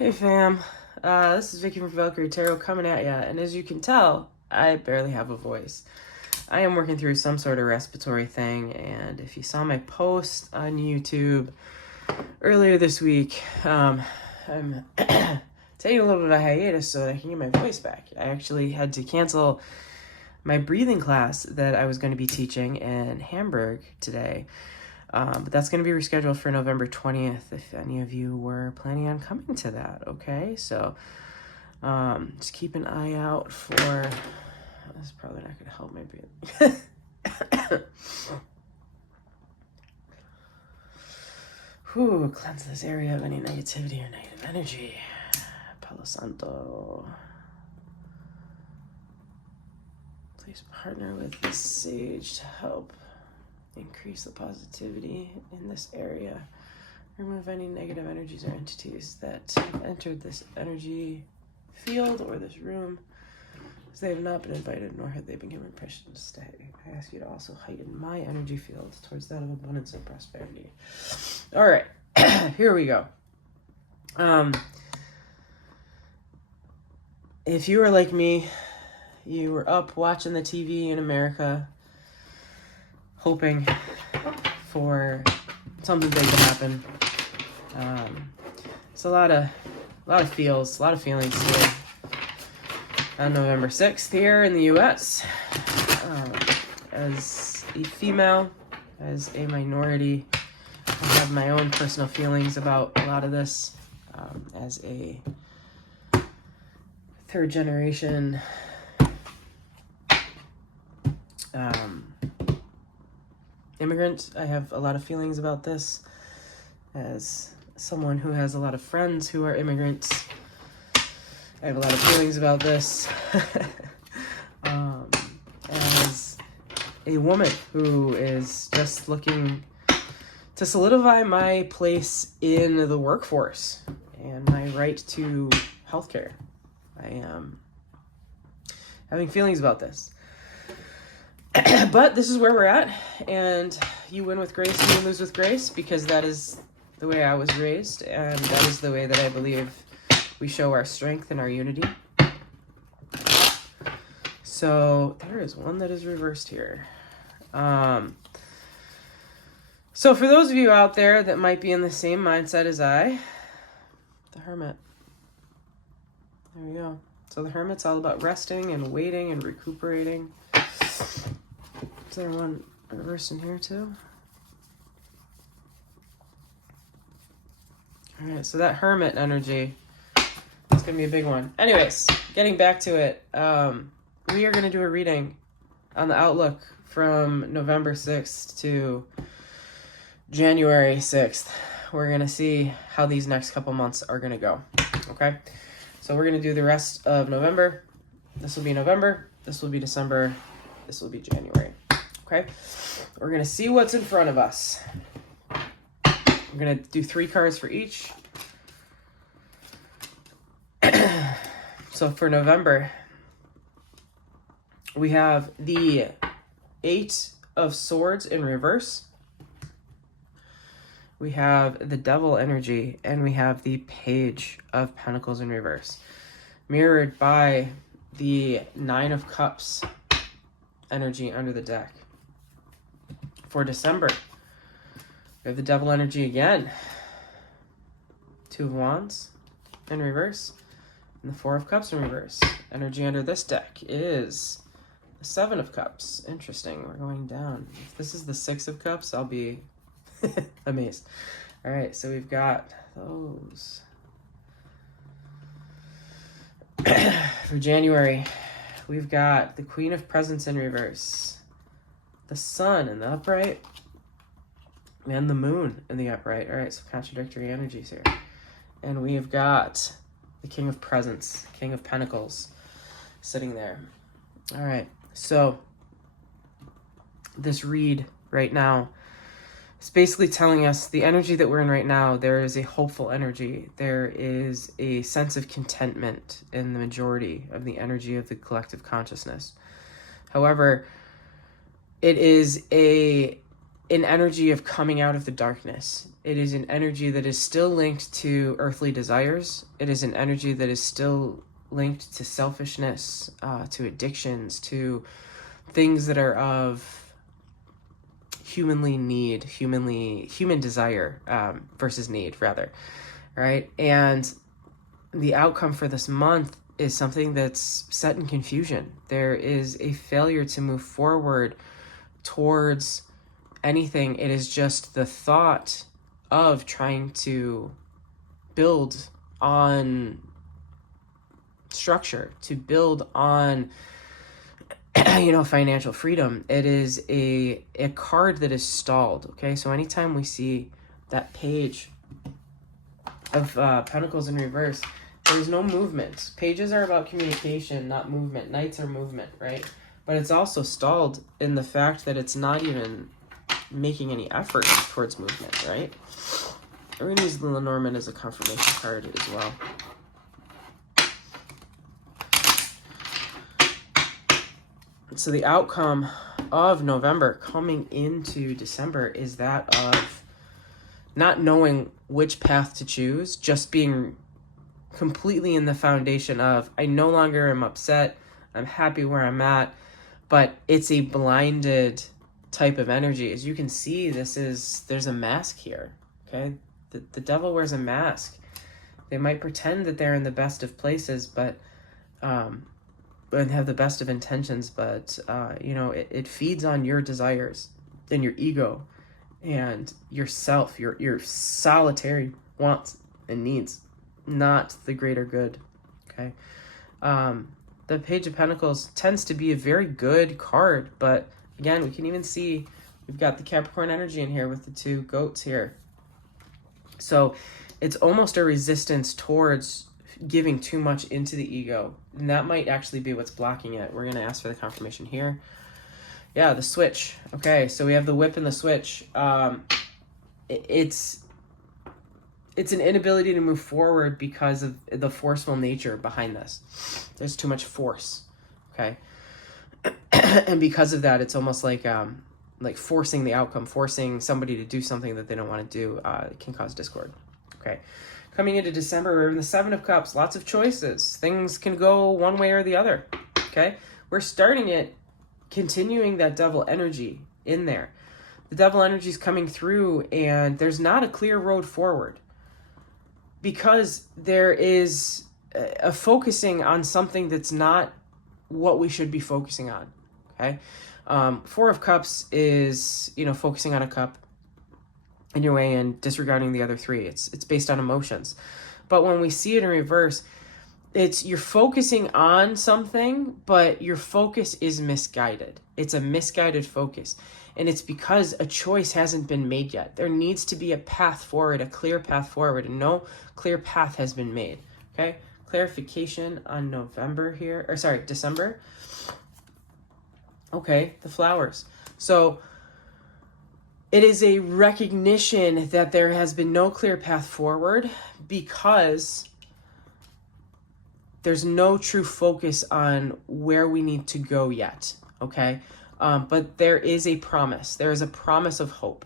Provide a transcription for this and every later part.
Hey fam, this is Vicky from Valkyrie Tarot coming at ya, and as you can tell, I barely have a voice. I am working through some sort of respiratory thing, and if you saw my post on YouTube earlier this week, I'm taking a little bit of hiatus so that I can get my voice back. I actually had to cancel my breathing class that I was going to be teaching in Hamburg today. But that's going to be rescheduled for November 20th if any of you were planning on coming to that, okay? So just keep an eye out for... This is probably not going to help my breathing. Whew, cleanse this area of any negativity or negative energy. Palo Santo. Please partner with the sage to help increase the positivity in this area. Remove any negative energies or entities that have entered this energy field or this room, as they have not been invited, nor have they been given permission to stay. I ask you to also heighten my energy field towards that of abundance and prosperity. All right, here we go. If you were like me, you were up watching the TV in America, hoping for something big to happen. It's a lot of feelings here on November 6th here in the U.S. As a female, as a minority, I have my own personal feelings about a lot of this. As a third generation immigrant, I have a lot of feelings about this. As someone who has a lot of friends who are immigrants, I have a lot of feelings about this. As a woman who is just looking to solidify my place in the workforce and my right to healthcare, I am having feelings about this. But this is where we're at, and you win with grace and you lose with grace, because that is the way I was raised, and that is the way that I believe we show our strength and our unity. So there is one that is reversed here. So for those of you out there that might be in the same mindset as I, the Hermit. There we go. So the Hermit's all about resting and waiting and recuperating. Is there one reversed in here too? All right, so that Hermit energy is going to be a big one. Anyways, getting back to it, we are going to do a reading on the outlook from November 6th to January 6th. We're going to see how these next couple months are going to go, okay? So we're going to do the rest of November. This will be November. This will be December. This will be January. Okay, we're going to see what's in front of us. We're going to do 3 cards for each. So for November, we have the 8 of Swords in reverse. We have the Devil energy, and we have the Page of Pentacles in reverse, mirrored by the 9 of Cups energy under the deck. For December, we have the Devil energy again. 2 of Wands in reverse, and the 4 of Cups in reverse. Energy under this deck is the 7 of Cups. Interesting, we're going down. If this is the 6 of Cups, I'll be amazed. All right, so we've got those. For January, we've got the Queen of Presents in reverse, the Sun in the upright, and the Moon in the upright. All right, so contradictory energies here. And we've got the King of Presents, King of Pentacles, sitting there. All right, so this read right now, it's basically telling us the energy that we're in right now. There is a hopeful energy. There is a sense of contentment in the majority of the energy of the collective consciousness. However, it is a an energy of coming out of the darkness. It is an energy that is still linked to earthly desires. It is an energy that is still linked to selfishness, to addictions, to things that are of human desire, versus need, rather, right? And the outcome for this month is something that's set in confusion. There is a failure to move forward towards anything. It is just the thought of trying to build on structure, to build on financial freedom. It is a card that is stalled. Okay, so anytime we see that page of Pentacles in reverse, there's no movement. Pages are about communication, not movement. Knights are movement, right? But it's also stalled in the fact that it's not even making any effort towards movement, right? We're going to use the Lenormand as a confirmation card as well. So the outcome of November coming into December is that of not knowing which path to choose, just being completely in the foundation of, I no longer am upset, I'm happy where I'm at, but it's a blinded type of energy. As you can see, there's a mask here, okay? The devil wears a mask. They might pretend that they're in the best of places, but and have the best of intentions, but it feeds on your desires and your ego and yourself, your solitary wants and needs, not the greater good. Okay. The Page of Pentacles tends to be a very good card, but again, we can even see we've got the Capricorn energy in here with the two goats here. So it's almost a resistance towards giving too much into the ego, and that might actually be what's blocking it. We're going to ask for the confirmation here. Yeah, the switch. Okay, so we have the whip and the switch. It's an inability to move forward because of the forceful nature behind this. There's too much force, okay? And because of that, it's almost like forcing the outcome, forcing somebody to do something that they don't want to do, can cause discord, okay? Coming into December, we're in the Seven of Cups. Lots of choices. Things can go one way or the other, okay? We're starting it, continuing that devil energy in there. The devil energy is coming through, and there's not a clear road forward because there is a focusing on something that's not what we should be focusing on, okay? Four of Cups is, focusing on a cup in your way and disregarding the other three. It's based on emotions. But when we see it in reverse, you're focusing on something, but your focus is misguided. It's a misguided focus. And it's because a choice hasn't been made yet. There needs to be a path forward, a clear path forward, and no clear path has been made. Okay? Clarification on December. Okay, the flowers. So it is a recognition that there has been no clear path forward because there's no true focus on where we need to go yet, okay? But there is a promise. There is a promise of hope.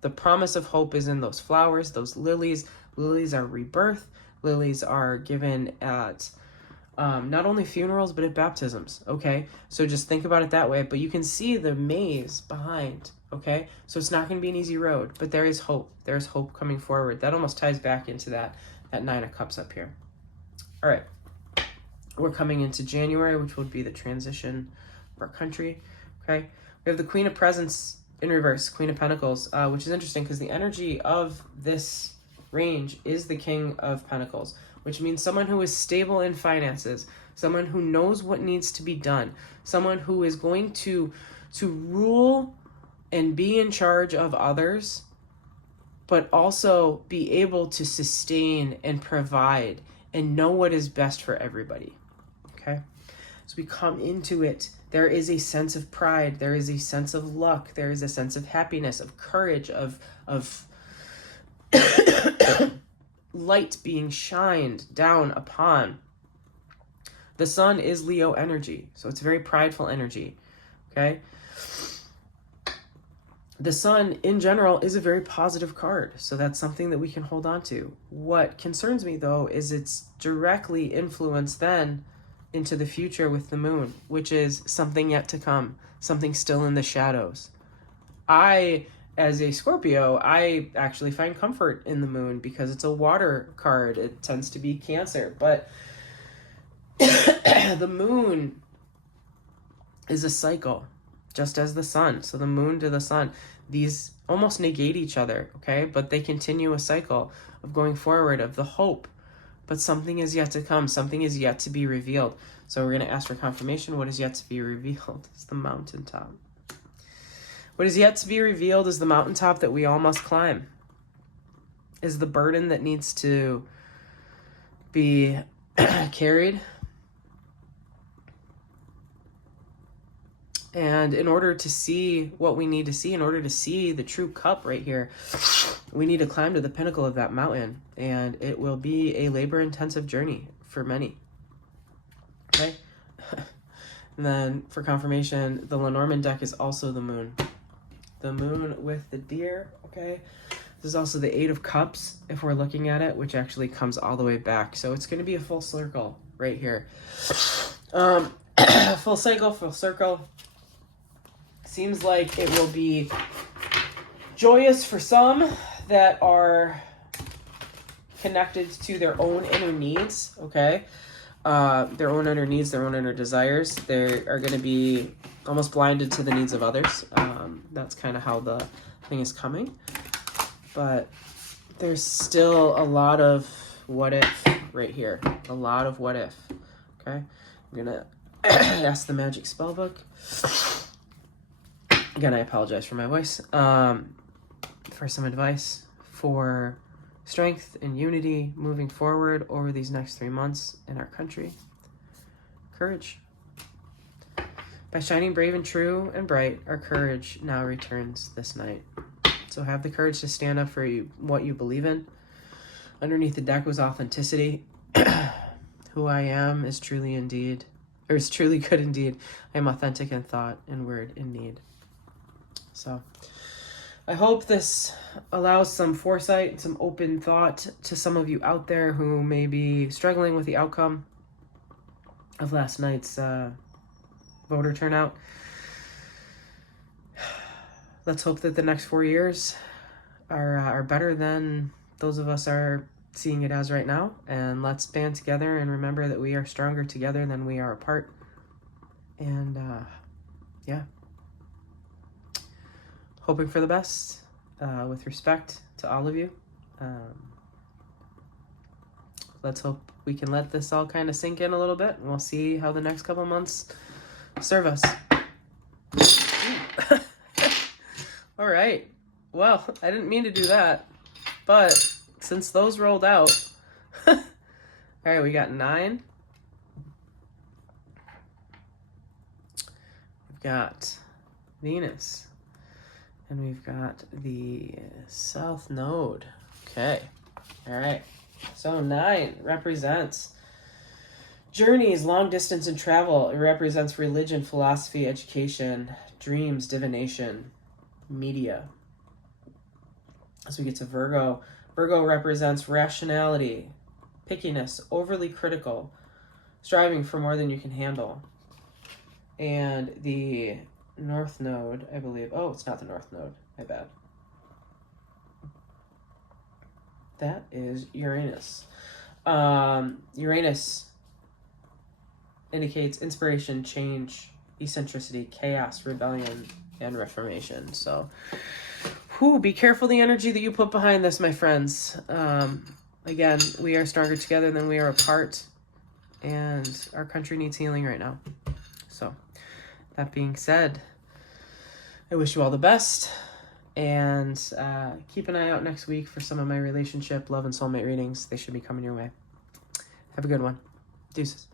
The promise of hope is in those flowers, those lilies. Lilies are rebirth. Lilies are given at not only funerals, but at baptisms, okay? So just think about it that way. But you can see the maze behind, okay? So it's not going to be an easy road, but there is hope. There's hope coming forward. That almost ties back into that Nine of Cups up here. All right. We're coming into January, which will be the transition of our country, okay? We have the Queen of Presents in reverse, Queen of Pentacles, which is interesting because the energy of this range is the King of Pentacles, which means someone who is stable in finances, someone who knows what needs to be done, someone who is going to rule and be in charge of others, but also be able to sustain and provide and know what is best for everybody, okay? So we come into it, there is a sense of pride, there is a sense of luck, there is a sense of happiness, of courage, of light being shined down upon. The sun is Leo energy, so it's very prideful energy, okay? The sun in general is a very positive card, so that's something that we can hold on to. What concerns me though is it's directly influenced then into the future with the moon, which is something yet to come, something still in the shadows. As a Scorpio, I actually find comfort in the moon because it's a water card. It tends to be Cancer, but the moon is a cycle, just as the sun. So the moon to the sun, these almost negate each other, okay? But they continue a cycle of going forward, of the hope. But something is yet to come. Something is yet to be revealed. So we're going to ask for confirmation. What is yet to be revealed is the mountaintop. What is yet to be revealed is the mountaintop that we all must climb, is the burden that needs to be carried. And in order to see what we need to see, in order to see the true cup right here, we need to climb to the pinnacle of that mountain. And it will be a labor-intensive journey for many. Okay? And then for confirmation, the Lenormand deck is also the moon. The moon with the deer, okay? This is also the Eight of Cups, if we're looking at it, which actually comes all the way back. So it's going to be a full circle right here. Full cycle, full circle. Seems like it will be joyous for some that are connected to their own inner needs, okay? Their own inner needs, their own inner desires. They are going to be almost blinded to the needs of others. That's kind of how the thing is coming. But there's still a lot of what if right here. A lot of what if, okay? I'm going to ask the Magic Spellbook. Again, I apologize for my voice. For some advice for strength and unity moving forward over these next 3 months in our country. Courage. By shining brave and true and bright, our courage now returns this night. So have the courage to stand up for what you believe in. Underneath the deck was authenticity. Who I am is truly indeed, or is truly good indeed. I am authentic in thought and word in need. So I hope this allows some foresight and some open thought to some of you out there who may be struggling with the outcome of last night's voter turnout. Let's hope that the next 4 years are better than those of us are seeing it as right now. And let's band together and remember that we are stronger together than we are apart. And yeah. Hoping for the best, with respect to all of you. Let's hope we can let this all kind of sink in a little bit, and we'll see how the next couple months serve us. All right. Well, I didn't mean to do that, but since those rolled out, all right, we got 9. We've got Venus. And we've got the South Node. Okay. All right. So 9 represents journeys, long distance, and travel. It represents religion, philosophy, education, dreams, divination, media. As we get to Virgo, Virgo represents rationality, pickiness, overly critical, striving for more than you can handle. And the North Node, I believe. Oh, it's not the North Node. My bad. That is Uranus. Uranus indicates inspiration, change, eccentricity, chaos, rebellion, and reformation. So, be careful the energy that you put behind this, my friends. Again, we are stronger together than we are apart, and our country needs healing right now. So, that being said, I wish you all the best, and keep an eye out next week for some of my relationship, love, and soulmate readings. They should be coming your way. Have a good one. Deuces.